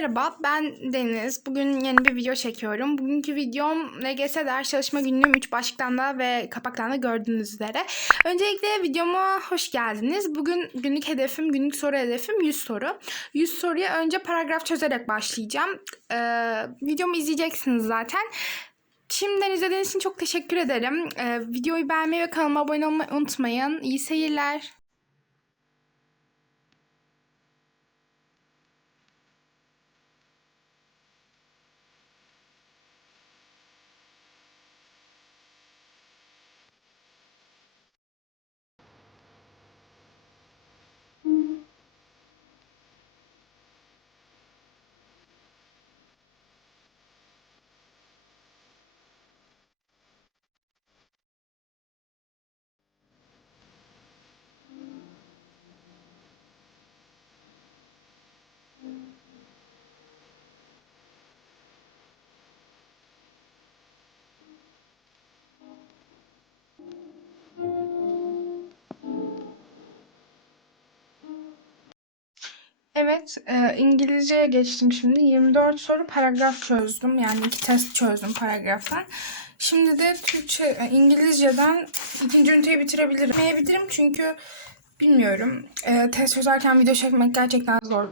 merhaba, ben Deniz. Bugün yeni bir video çekiyorum. Bugünkü videom LGS ders çalışma günlüğüm 3 başlıktan da ve kapaktan da gördüğünüz üzere. Öncelikle videoma hoş geldiniz. Bugün günlük hedefim, günlük soru hedefim 100 soru. 100 soruya önce paragraf çözerek başlayacağım. Ee, videomu izleyeceksiniz zaten. Şimdiden izlediğiniz için çok teşekkür ederim. Ee, videoyu beğenmeyi ve kanalıma abone olmayı unutmayın. İyi seyirler. Evet, e, İngilizceye geçtim şimdi. 24 soru paragraf çözdüm. Yani iki test çözdüm paragraftan. Şimdi de Türkçe, e, İngilizceden ikinci üniteyi bitirebilirim. Bitirebilirim çünkü bilmiyorum. E, test çözerken video çekmek gerçekten zor.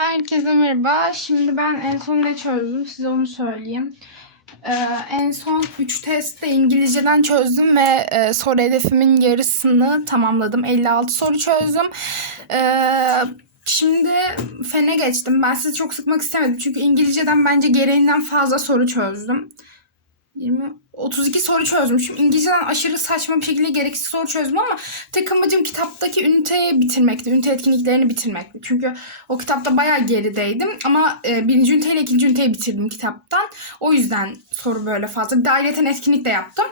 Herkese merhaba. Şimdi ben en son ne çözdüm size onu söyleyeyim. Ee, en son 3 testte İngilizceden çözdüm ve e, soru hedefimin yarısını tamamladım. 56 soru çözdüm. Ee, şimdi fene geçtim. Ben sizi çok sıkmak istemedim. Çünkü İngilizceden bence gereğinden fazla soru çözdüm. 20 32 soru çözmüşüm. İngilizceden aşırı saçma bir şekilde gereksiz soru çözdüm ama tek amacım kitaptaki üniteyi bitirmekti. Ünite etkinliklerini bitirmekti. Çünkü o kitapta bayağı gerideydim ama e, birinci üniteyle ikinci üniteyi bitirdim kitaptan. O yüzden soru böyle fazla. Daireten etkinlik de yaptım.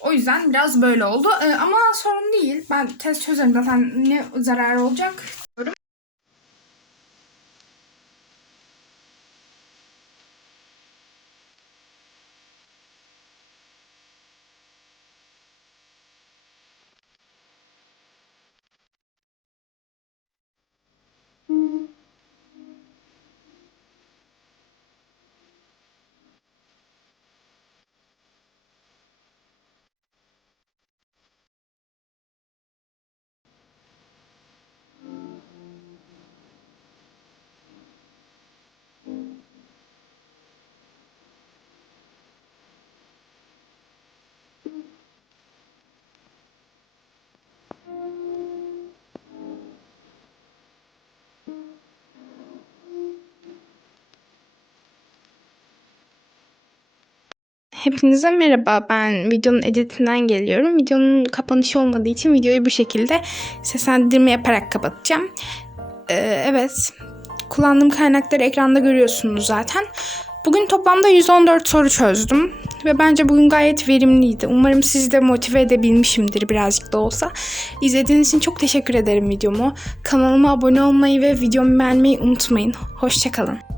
O yüzden biraz böyle oldu. E, ama sorun değil. Ben test çözerim zaten ne zarar olacak Hepinize merhaba. Ben videonun editinden geliyorum. Videonun kapanışı olmadığı için videoyu bu şekilde seslendirme yaparak kapatacağım. Ee, evet. Kullandığım kaynakları ekranda görüyorsunuz zaten. Bugün toplamda 114 soru çözdüm. Ve bence bugün gayet verimliydi. Umarım sizi de motive edebilmişimdir birazcık da olsa. İzlediğiniz için çok teşekkür ederim videomu. Kanalıma abone olmayı ve videomu beğenmeyi unutmayın. Hoşçakalın.